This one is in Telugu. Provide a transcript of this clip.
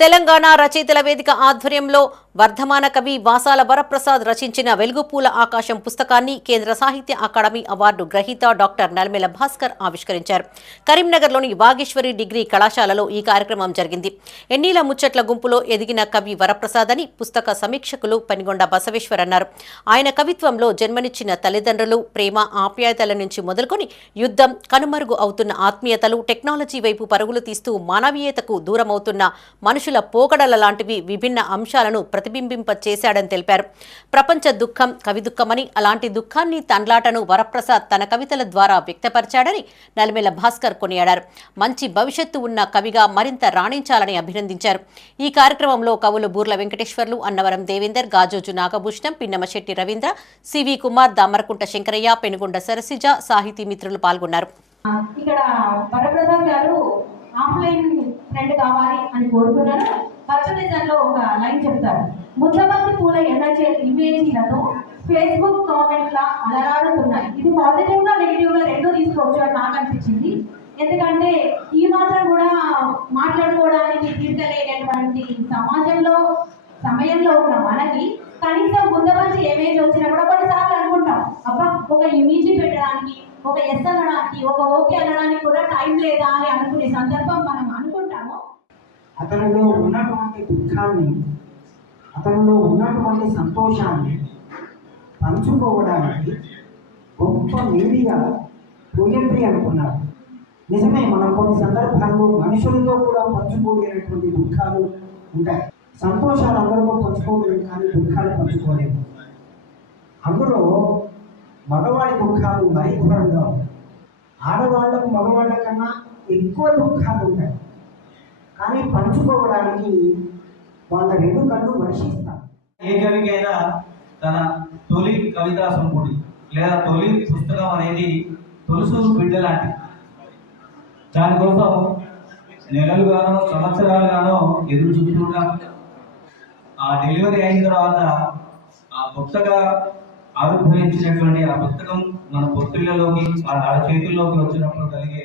తెలంగాణ రచయితల వేదిక ఆధ్వర్యంలో వర్ధమాన కవి వాసాల వరప్రసాద్ రచించిన వెలుగుపూల ఆకాశం పుస్తకాన్ని కేంద్ర సాహిత్య అకాడమీ అవార్డు గ్రహీత డాక్టర్ నల్మెల భాస్కర్ ఆవిష్కరించారు. కరీంనగర్లోని వాగేశ్వరి డిగ్రీ కళాశాలలో ఈ కార్యక్రమం జరిగింది. ఎన్నీల ముచ్చట్ల గుంపులో ఎదిగిన కవి వరప్రసాద్ అని పుస్తక సమీక్షకులు పనిగొండ బసవేశ్వర్ అన్నారు. ఆయన కవిత్వంలో జన్మనిచ్చిన తల్లిదండ్రులు ప్రేమ ఆప్యాయతల నుంచి మొదలుకొని యుద్ధం కనుమరుగు అవుతున్న ఆత్మీయతలు టెక్నాలజీ వైపు పరుగులు తీస్తూ మానవీయతకు దూరమవుతున్న మనుషుల పోకడల లాంటివి విభిన్న అంశాలను ప్రతిబింబింప చేశాడని తెలిపారు. ప్రపంచ దుఃఖం కవి దుఃఖమని అలాంటి దుఃఖాన్ని తండ్లాటను వరప్రసాద్ తన కవితల ద్వారా వ్యక్తపరిచాడని నలిమేల భాస్కర్ కొనియాడారు. మంచి భవిష్యత్తు ఉన్న కవిగా మరింత రాణించాలని అభినందించారు. ఈ కార్యక్రమంలో కవులు బూర్ల వెంకటేశ్వర్లు అన్నవరం దేవేందర్ గాజోజు నాగభూషణం పిన్నమశెట్టి రవీంద్ర సివి కుమార్ దామరకుంట శంకరయ్య పెనుగొండ సరసిజ సాహితీ మిత్రులు పాల్గొన్నారు. ఇక్కడ వరప్రసాద్ గారు ఆఫ్లైన్ ఫ్రెండ్ కావాలి అని కోరుకున్నారు? పచ్చనిజంలో ఒక లైన్ చెప్తారు. ముద్దబంతి పూల ఎనర్జీ ఇమేజీలతో ఫేస్బుక్ కామెంట్ల అలరాడుతున్నాయి ఇది పాజిటివ్గా నెగిటివ్గా తీసుకోవచ్చు అని నాకు అనిపించింది. ఎందుకంటే ఈ మాత్రం కూడా మాట్లాడుకోవడానికి తీర్చలేనటువంటి సమాజంలో సమయంలో ఉన్న మనకి కనీసం ముందమంచి ఇమేజ్ వచ్చినా కూడా కొన్నిసార్లు అనుకుంటాం. అబ్బా ఒక ఇమేజ్ పెట్టడానికి ఒక ఎస్ అనడానికి ఒక ఓకే అనడానికి కూడా టైం లేదా అని అనుకునే సందర్భం మనం అతనిలో ఉన్నటువంటి దుఃఖాన్ని అతనిలో ఉన్నటువంటి సంతోషాన్ని పంచుకోవడానికి గొప్ప మీడియా పోయంట్రీ అనుకున్నారు. నిజమే మనం కొన్ని సందర్భాల్లో మనుషులతో కూడా పంచుకోలేనటువంటి దుఃఖాలు ఉంటాయి. సంతోషాలు అందరితో పంచుకోగలం కానీ దుఃఖాలు పంచుకోలేము. అందులో మగవాడి దుఃఖాలు మరీ ఘోరంగా ఉంటాయి. ఆడవాళ్ళకు మగవాళ్ళ కన్నా ఎక్కువ దుఃఖాలు ఉంటాయి. కానీ పంచుకోవడానికి వాళ్ళ రెండు కళ్ళు వర్షిస్తారు ఏ కవికైనా తన తొలి కవితా సంపుటి లేదా తొలి పుస్తకం అనేది తొలుసు బిడ్డ లాంటిది. దానికోసం నెలలుగానో సంవత్సరాలుగానో ఎదురు చూస్తుంటాం ఆ డెలివరీ అయిన తర్వాత ఆ కొత్తగా ఆవిర్భవించినటువంటి ఆ పుస్తకం మన పొత్తులలోకి వాళ్ళ చేతుల్లోకి వచ్చినప్పుడు కలిగే